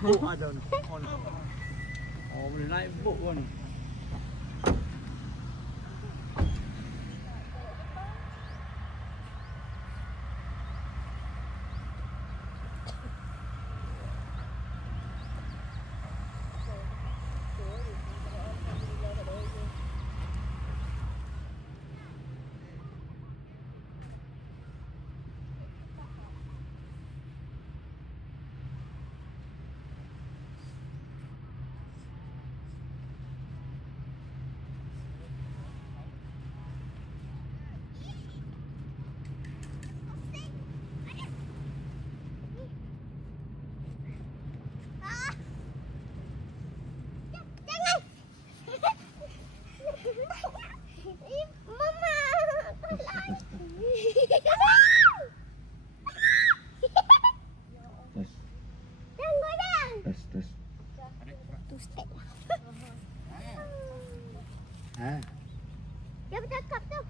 Buk ada ni. Oh, boleh naik buk pun. Dia bercakap tu.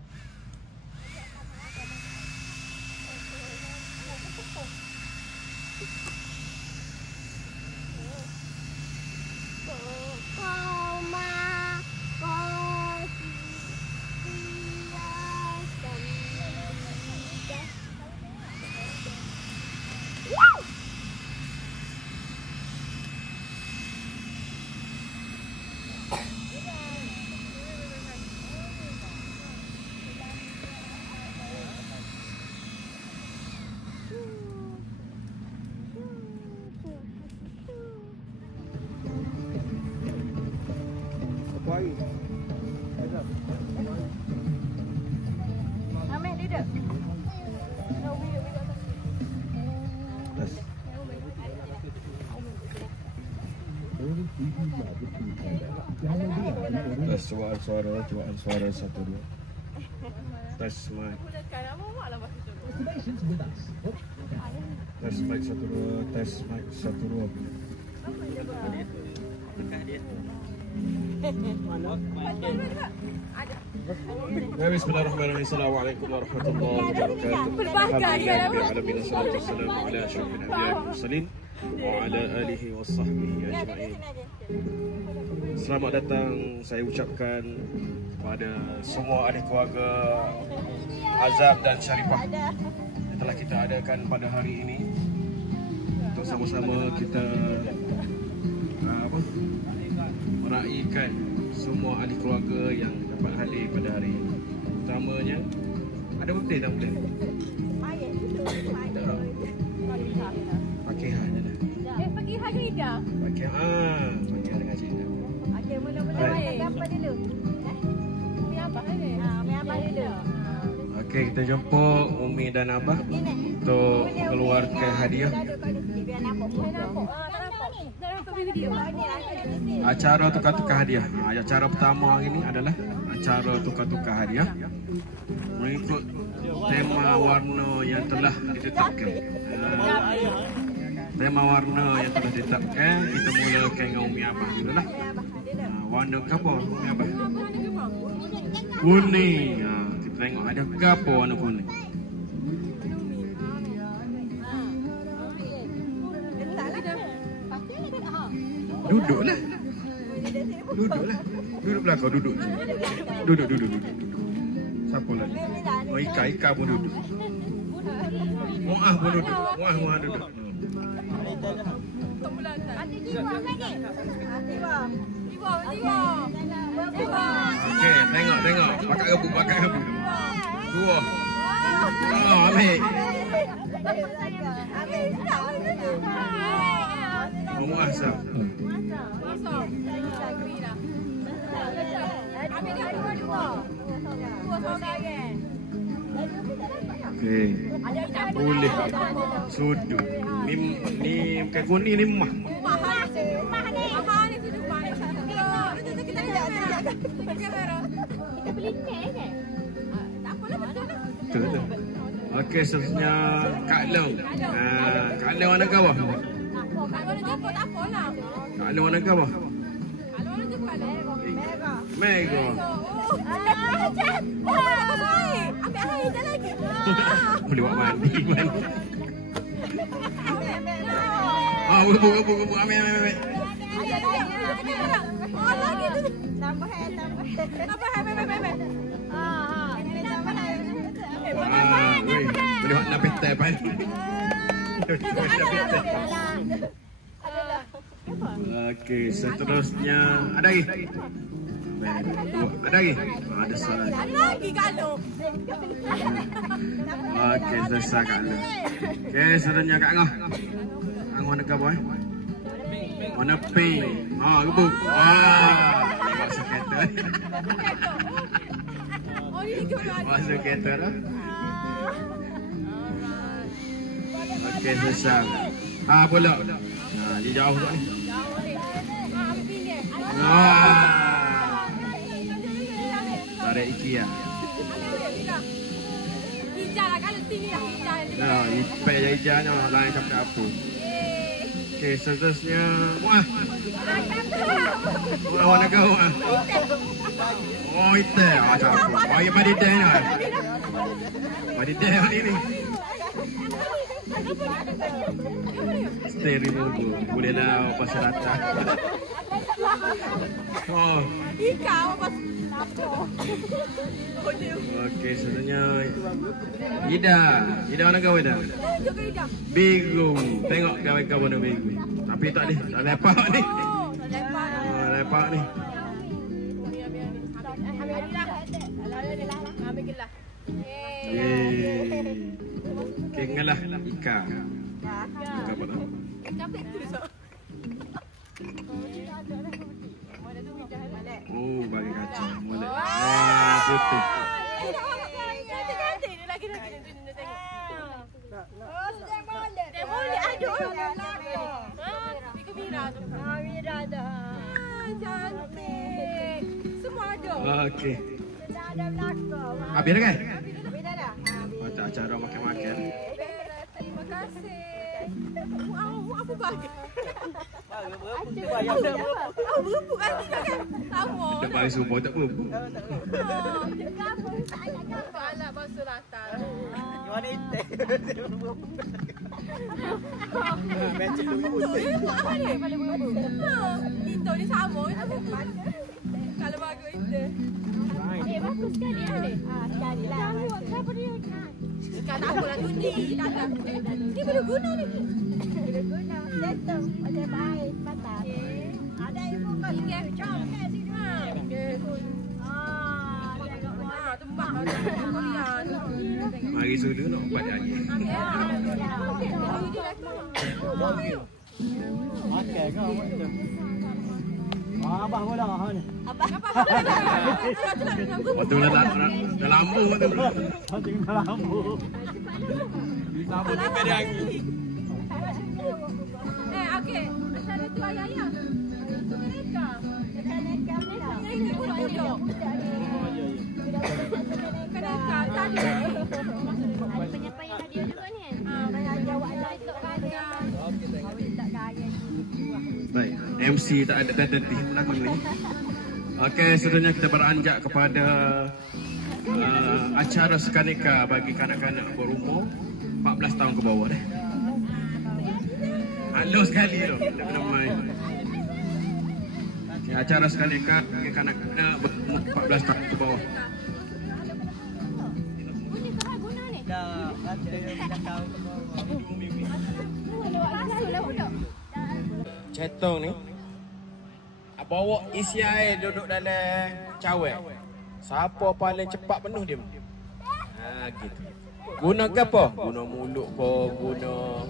Ambil duduk. Tes cubaan suara 1 2. Tes mic. Tes mic 1 2, tes mic 1 2. Bismillahirrahmanirrahim. Assalamualaikum warahmatullahi wabarakatuh. Alhamdulillahirabbil alamin wassalamu ala asyrafil anbiya'i wal mursalin wa ala alihi washabbihi ajma'in. Selamat datang saya ucapkan kepada semua ahli keluarga Azam dan Sharifah yang telah kita adakan pada hari ini untuk sama-sama kita meraihkan semua ahli keluarga yang dapat hadir pada hari ini. Utamanya ada birthday tak boleh? Fakihah je dah. Fakihah ke Ida? Fakihah dengan Cina. Okey, mula-mula apa dulu? Umi Abah ni. Umi Abah dulu. Okey, kita jumpa Umi dan Abah untuk keluarkan hadiah. Biar nampak. Acara tukar-tukar hadiah. Acara pertama hari ini adalah acara tukar-tukar hadiah mengikut tema warna yang telah ditetapkan. Tema warna yang telah ditetapkan, kita mulakan dengan Umi Abah dulu lah. Warna apa Umi Abah? Kuning. Kita tengok ada apa warna kuning. Duduklah. Duduk belakang, duduk. Duduk. Siapa lagi? Oh, Ika pun duduk. Muah pun duduk. Muah duduk. Okey, tengok. Bakar rebut. 2. Ambil. Muah sah. Okey. Boleh. Sudut. Ni bukan kuning ni mah. Mahal ni. Kita beli ni kan? Tak apalah betul lah. Okey, seterusnya Kak Long. Kak Long mana kau? Kalau nak jemput tak apalah. Kak Long mana kau? Kalau nak jemput merah. Mega. Ambil air je lagi. boleh buat mandi. Ah, bubuk. Ambil. Oh, lagi tu. Tambah hai. Weh, boleh buat napis teh pan. Okey, seterusnya ada lagi. Ada lagi? Ada soalan. Lagi kalau. Okey, selesai Kak Angah. Okey, seterusnya Kak Angah. Angah warna apa eh? Warna pink. Gebuk. Masuk kereta. Oh, ini gimana? Masuk kereta dah. Okey, selesai. Pula. Dia jauh tak ni? Tarik IKEA. Hijau lah kalau tinggi lah hijau. Ipek je hijaunya, lain sampai apa. Okey, seterusnya Muah. Muah warna kau Muah. Oh, hitam. Siapa? Oh, yang badi dah ni. Badi dah ni. Stay removal. Boleh lah pasal rata. Oh. Ikau apa? Okey, seterusnya Ida mana kau Ida? Juga Ida. Bingung. Tengok kawan-kawan warna bingung. Tapi tak ni, tak lepak ni. Lepak ni. Okey, ngalah Ika. Ika apa tak? Oh, bagi kacang. Molek. Putih. Ganti-ganti dia lagi tengok. Oh, dia boleh. Dia boleh. Aduh. Itu Mira tu. Mira dah. Cantik. Semua ada. Okey. Sudah ada belakang. Habis dah kan? Habis dah dah. Macam acara makan-makan. Terima kasih. Apa bagi? Berbuk nanti kan? Sama. Dia bagi semua tak berbuk. Alat basuh latar. Gimana itu? Apa ni? Itu ni sama. Kalau bagus itu. Bagus sekali ni. Sekali lah. Siapa dia? Sekarang tak apalah tu ni. Ni boleh guna ni. Boleh guna. Settle. Macam baik. Patah. Ada ibu kat sini. Jom kat sini. Tempat Korea. Mari sulu nak buat lagi. Makan kau macam. Abang bola ni. Abang. Waktu dah lampu tu. Tinggal lampu. Lampu ni beda lagi. Okey. Macam tu ayah. Itu mereka. Mereka ni. Ini budak-budak. Mereka tadi. Ada penyampaian dia juga ni. Banyak jawab untuk raja. Baik, MC tak ada tadi lagu ni. Okey, seterusnya kita beranjak kepada acara sekaneka bagi kanak-kanak berumur 14 tahun ke bawah deh. Halus sekali tu. Kita kena main. Okay, acara sekaneka bagi kanak-kanak berumur 14 tahun ke bawah. Bunyi kerah guna ni. Dah, dah tahu ke bawah. Cetong ni bawa isi air duduk dalam cawan. Siapa paling cepat penuh dia? Gitu. Guna ke apa? Guna mulut ke, guna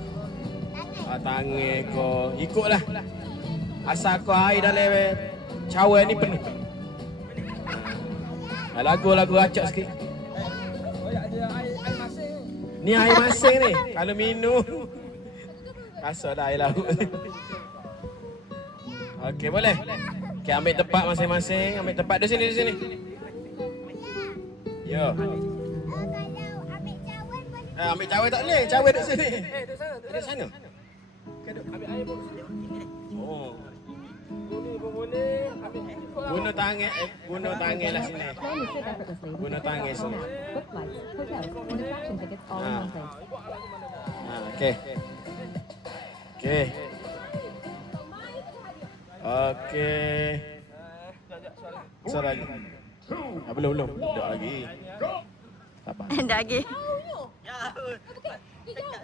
tangan ke, ikutlah. Asal kau air dalam cawan ni penuh. Lagu-lagu acak sikit. Ni air masing ni. Kalau minum rasa dah air laut. Okey, boleh. Okey, ambil tempat masing-masing. Ambil tempat di sini, di sini. Ya. Ambil cawan tak boleh. Cawan duduk sini. Duduk sana. Ambil air bawa sini. Oh. Bunuh tangan lah sini. Bunuh tangan sini. Okey. Okey. Okey. Besar lagi. Belum. Duduk lagi. Tak apa. Dah lagi.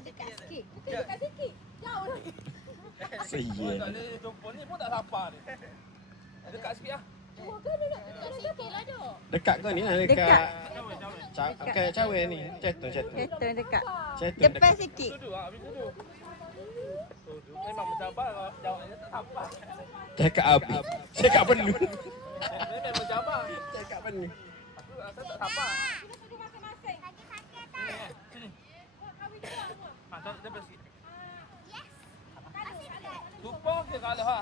Dekat sikit. Jauh lagi. Saya. Ni pun tak lapar ni. Dekat sikit lah. Dekat kau ni lah dekat. Dekat cawe ni. Cetung. Kereta dekat. Cetung Depan dekat. sikit. Memang mencabar jawabnya tak lapar. Cakap apa? Cakap penuh. Memang mencabar. Cakap penuh. Aku rasa tak lapar. Sini. Tak depan sikit. Tumpah ke kalah ha?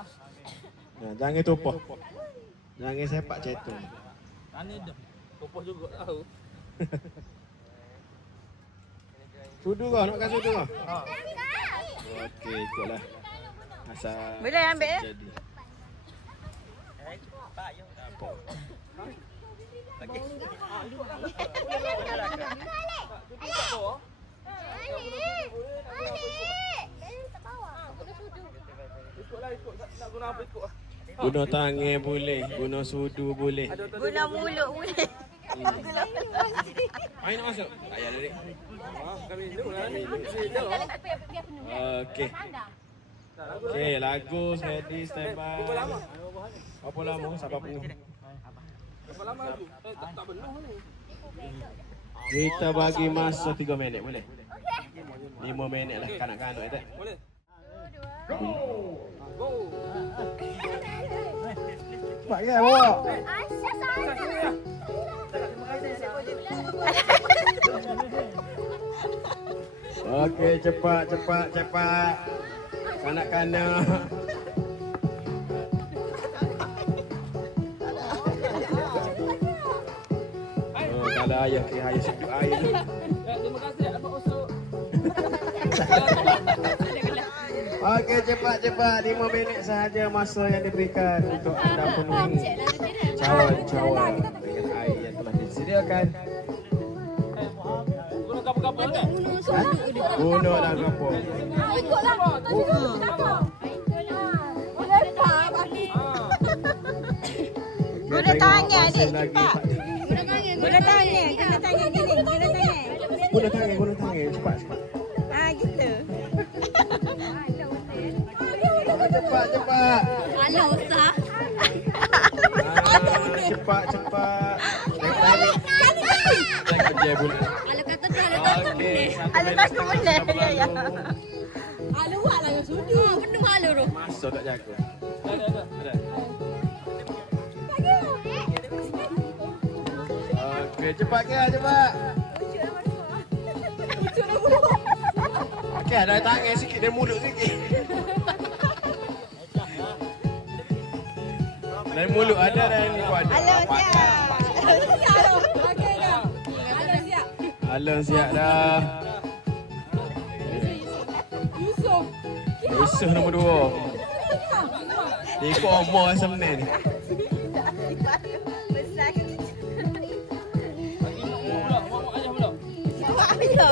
Jangan tumpah. Jangan sepak cetung. Tani dah. Tumpah juga tahu. Sudu kau, nak makan sudu kau? Ha. Okey, ikutlah. Asal Boleh ambil ya? jadi. Guna tangan boleh, guna sudu boleh. Guna mulut boleh. Main nak masuk? Tak payah lirik. Kami minum lah. Okey. Okey, lagu ready, standby. Berapa lama? Sampai penuh. Berapa lama lagi? Tak penuh ni. Kita bagi masa 3 minit boleh? 5 minit lah kanak-kanak tak? Boleh? Cepat ke awak? Okey, cepat. Kanak-kanak. Oh, kalau ayah sejuk air. Terima kasih Abang Usuk. Okey, cepat. 5 minit sahaja masa yang diberikan untuk anda penuhi cawan-cawan dengan air yang telah disediakan. Guna kapal-kapal kan? Bunuh dan kapal. Ikutlah. Boleh tak? Guna tangan adik, Lagi cepat. Guna tangan. Guna tangan gini. Guna tangan. Cepat. Gitu. Cepat. Alah usah. Cepat. Jangan kerja pula. Alah kata tu alah tak boleh. Ya. Alu buatlah yang sudu. Penuh alu tu. Masuk tak jaga. Ada. Okey, cepat. Okey, ada tangan sikit dan mulut sikit. Dan mulut ada dan ni pun ada. Alah siap. Okey dah. Alu siap. Alah siap dah. Yusuf nombor 2. Ikut umur sebenarnya ni. Besar ke kecil? Mau ayah pula. Ayah.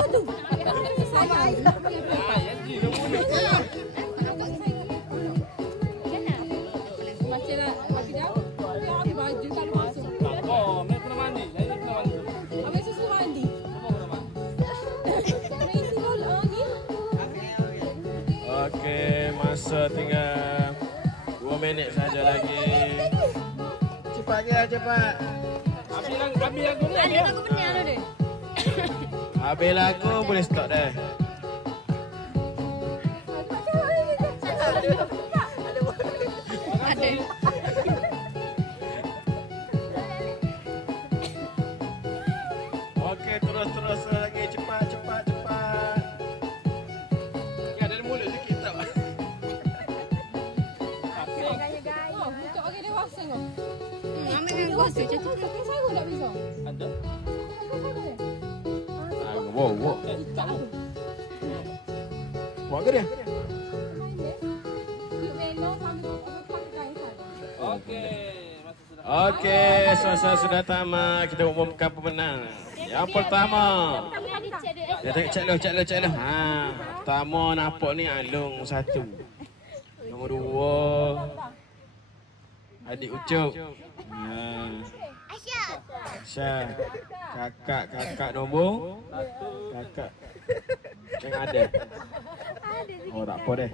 Sama ayah. Okey, masa tinggal 2 minit saja lagi. Cepat. Habis lagu ni Ada lagu benar tu dia. Habis lagu boleh stop dah. Ada. Okey, terus lagi. Cepat. Okey, ada mulut sikit tak? Okey dewasa kau. Ambil dengan kuasa macam tu. Pakai sarung tak bisa? ada. Wow. Buat ke dia? Memang sambil pakai kain sarung. Okey, selesai sudah tamat. Kita umumkan pemenang. Yang pertama. Ya, tengok cek lu. Pertama nampak ni Alung 1. Nombor 2 adik Ucup. Aisyah. Kakak nombor. Kakak. Yang ada. Oh, tak apa deh.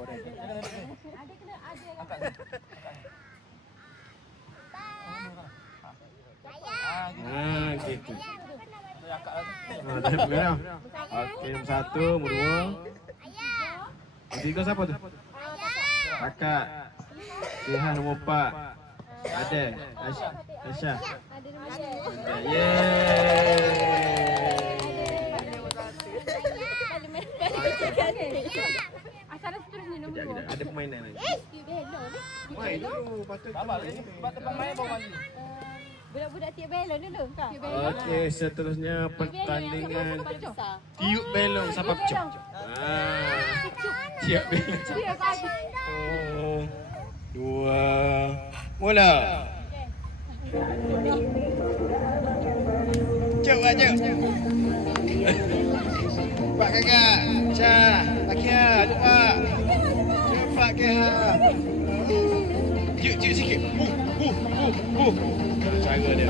Okey. Okey, nombor 1, nombor 2. Nombor 3 siapa tu? Kakak. Sihan nombor 4. Ada. Aisyah. Asal seterusnya nombor 2. Ada permainan lagi. Main dulu, patut. Sebab tempat main bawa mandi. Budak-budak tiup belon dulu. Okey, seterusnya pertandingan tiup belong siapa pecah. Tiup belong. Oh, 2. Mula. Jom. Pak kakak. Syah, Akia, Pak. Pak kakak. Cium sikit. Cara dia.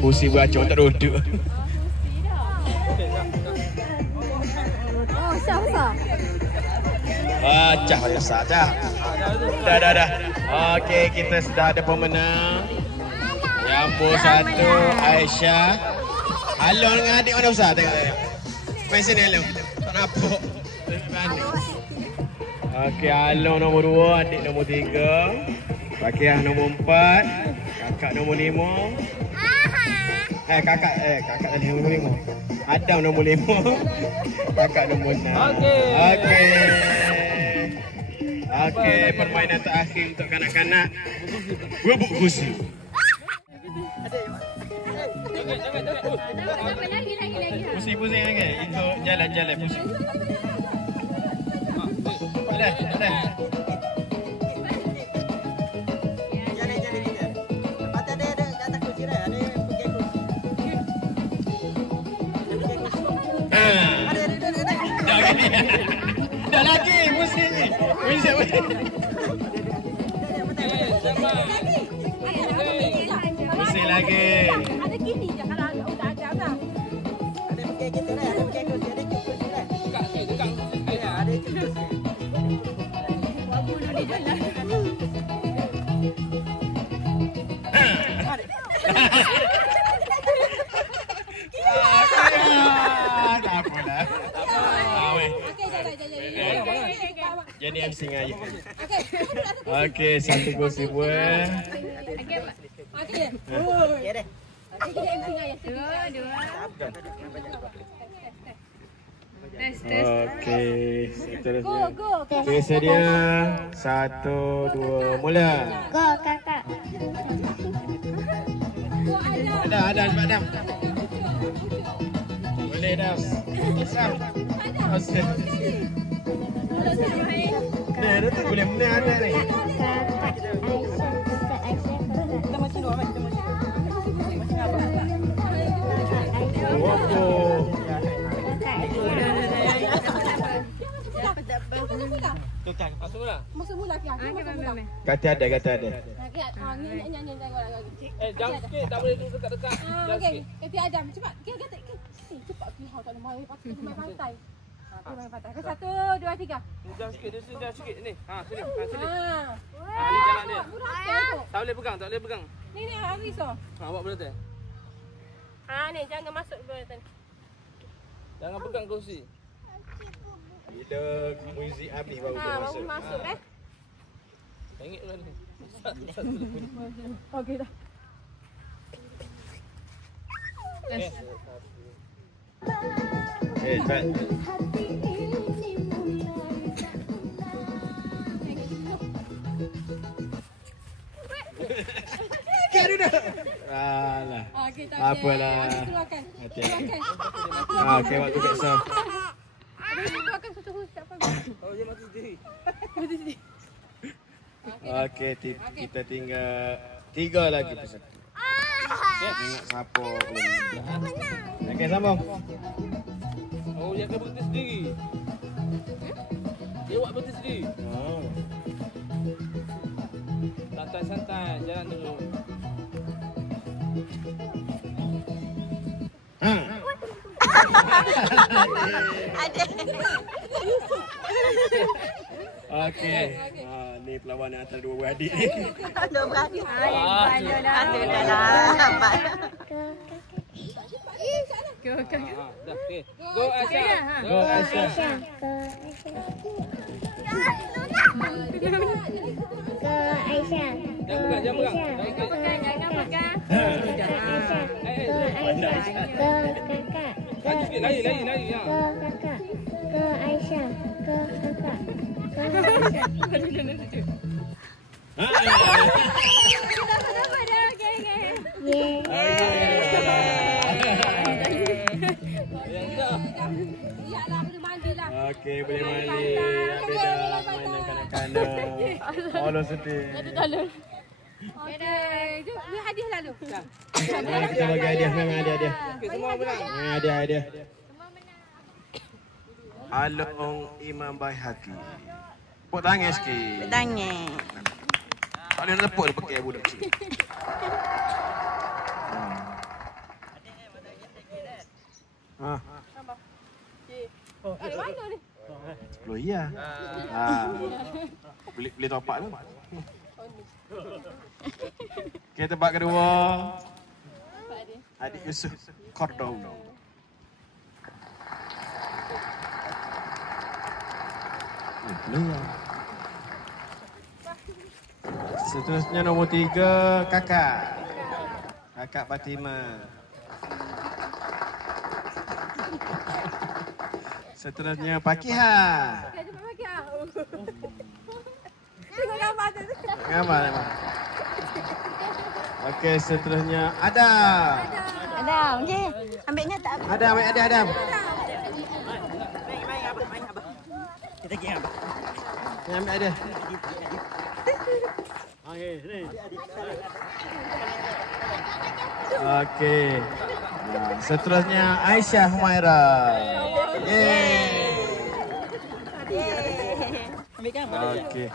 Kursi beracun tak duduk. Oh, besar. Cah besar dah. Dah. Okey, kita sudah ada pemenang. Nombor 1 Aisyah. Along dengan adik mana besar tengok. Main sini Along. Tak nampak. Okey, Along nombor 2, adik nombor 3. Pakiah nombor 4, kakak nombor 5. Kakak tadi nombor 5. Adam nombor 5. Kakak nombor 6. Okey, permainan terakhir untuk kanak-kanak. Rebut kursi. Pusing-pusing lagi. Itu jalan-jalan pusing. Boleh. Dah lagi pusing ni. Pusing lagi. Ada gini je kalau tak ada dah. Ada pakai gitu dah, ada pakai kursi, ada kursi dah. Dekat kursi. Ya, ada kursi. Bunuh di dalam. Tak apalah. Jadi MC aja. Okey, satu kursi buah. Okey. Ya deh. Kita MC aja. 2. Okey, seterusnya. Go. Okey, sedia. 1, 2, mula. Go kakak. Ada sebab Adam. Boleh dah. Sam. Asal. Ada tu boleh mana ada ni. Kita macam dua, kita macam apa? Tukar masuk mula. Masuk mula Kia. Kata ada. Nyanyi tengok lagi. Jauh sikit, tak boleh duduk dekat-dekat. Okey. Kia Adam, cepat. Kia kata. Cepat Kia tak boleh main pantai. Main pantai. 1, 2, 3. Jauh sikit, jauh sikit ni. Sini. Sini Ah. jalan dia. Murah. Tak boleh pegang. Ni Haris oh. Awak boleh tak? Ni jangan masuk belakang. Jangan pegang kursi. Bila muzik habis baru dia masuk. Masuk Tengok lah ni. Okey dah. Cepat. Alah. Okey, tak Apalah. keluarkan. Hati-hati. Okey, waktu keksa. Habis keluarkan satu hus tak apa. Oh, dia mati sendiri. Okey, kita tinggal 3 lagi peserta. Tengok siapa belum. Okey, sambung. Oh, dia akan berhenti sendiri. Dia buat berhenti sendiri. Oh. Santai-santai, jalan dulu. Okey. Ni perlawanan antara dua beradik ni. Dua beradik. Dah, okey. Go Aisyah. Go Aisyah. Jangan pegang, jangan pegang. Dah ikut. Jangan pegang. Lagi sikit, lari ya. Iyalah, boleh mandi lah. Okey, boleh mandi. Habis dah main kanak-kanak. Allah sedih. Okey, jom beri hadiah lalu. Kita bagi hadiah, memang ada hadiah. Okey, semua menang. Ada hadiah. Along Imam Baihaqi. Tepuk tangan sikit. Tanya. Tak boleh nak tepuk dia pakai budak kecil. Ha. Dari mana ni? 10 iya. Ha. Boleh top up tu. Okey, tempat kedua. Adik Yusuf Kordow. Seterusnya nombor 3, Kakak Fatimah. Seterusnya Pakiha. Jom bagi ah. Tengok gambar tu. Gambar. Okey, seterusnya Adam. Adam, okey. Ambilnya tak apa. Adam. Kita pergi apa? Ni ambil ada. Okey. Seterusnya Aisyah Humaira. Okey.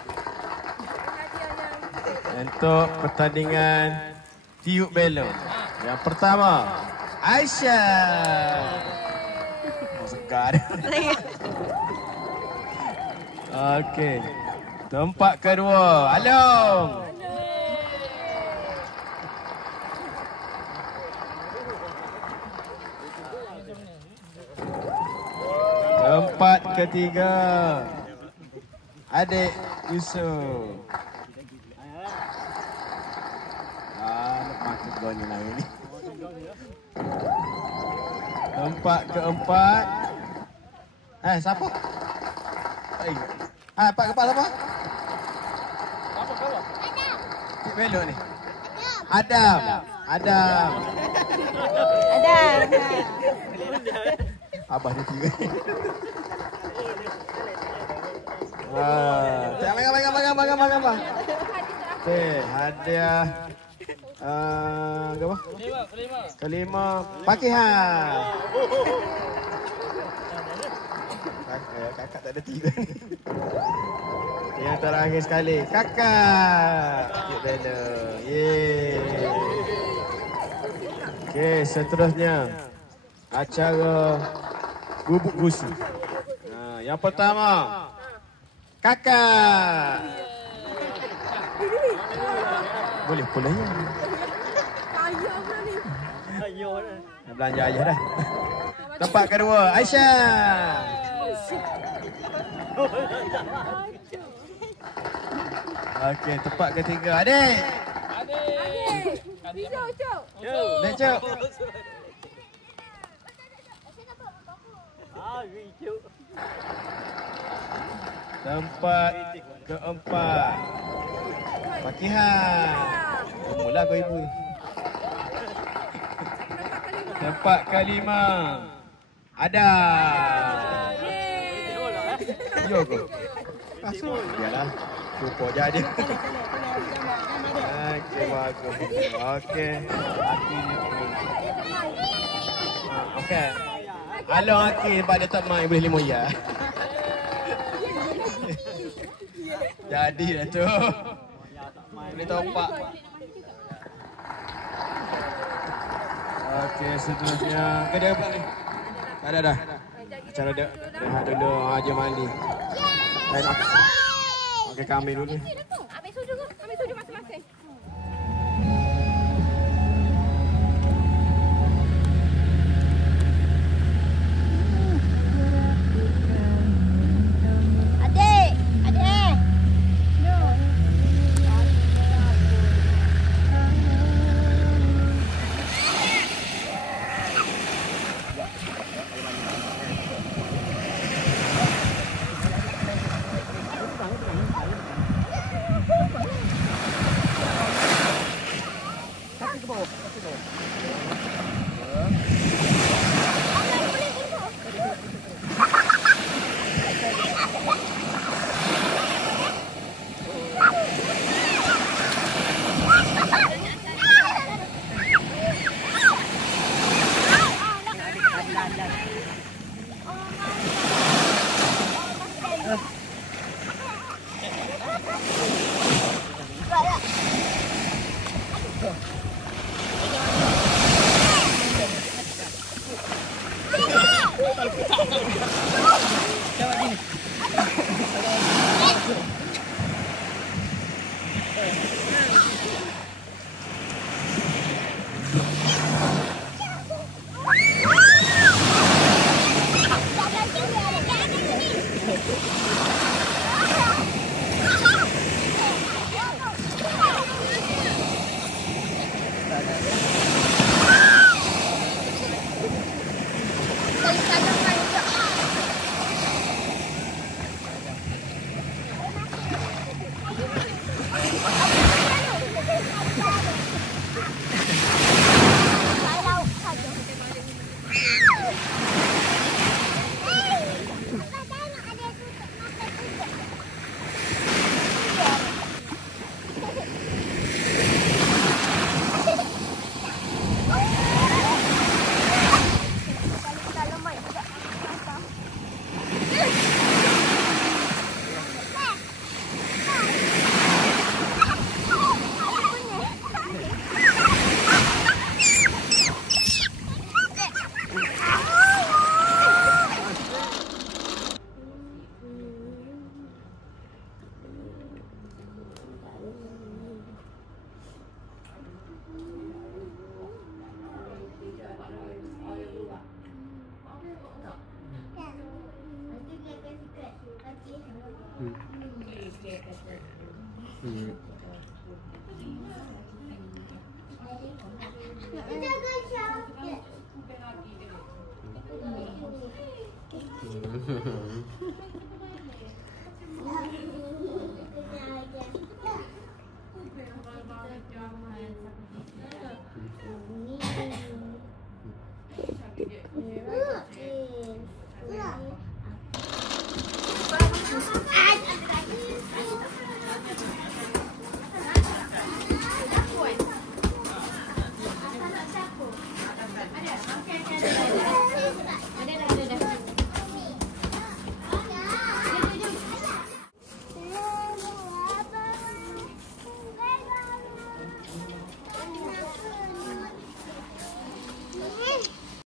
Untuk pertandingan tiup belon. Yang pertama, Aisyah. Oh, segar. Okey. Tempat kedua, Along. Tempat ketiga, Adik Yusuf. Nak makan kau ni lah ini. Tempat keempat, siapa? Tempat keempat siapa? Cik Belok ni. Adam. Abah ni tiga. Makan. Okey, hadiah. Apa? Kelima. Pakiha. Kakak tak ada tiga. Yang terakhir sekali, kakak. Cik Bella. Yeay. Okey, seterusnya acara bubuk gusi. Yang pertama, kakak. Boleh pula ya. Ayah pula ni. Nak belanja ayah dah. Tempat kedua, Aisyah. Okey, tempat ketiga, Adik. Cuk. Nek Cuk. Tempat keempat, Pakiha. Mula kau ibu. Tempat kelima ada. Yo go. Masuk. Biarlah. Cukup je dia. Okey, bagus. Okey. Okey. Halo Aki, sebab dia tak main boleh 5 ya. Jadi dah tu. Boleh tompak. Okey, seterusnya. Kedai apa ni? Ada dah. Cara dia rehat dulu aja mandi. Okey, kami dulu. Ambil sudu masing-masing.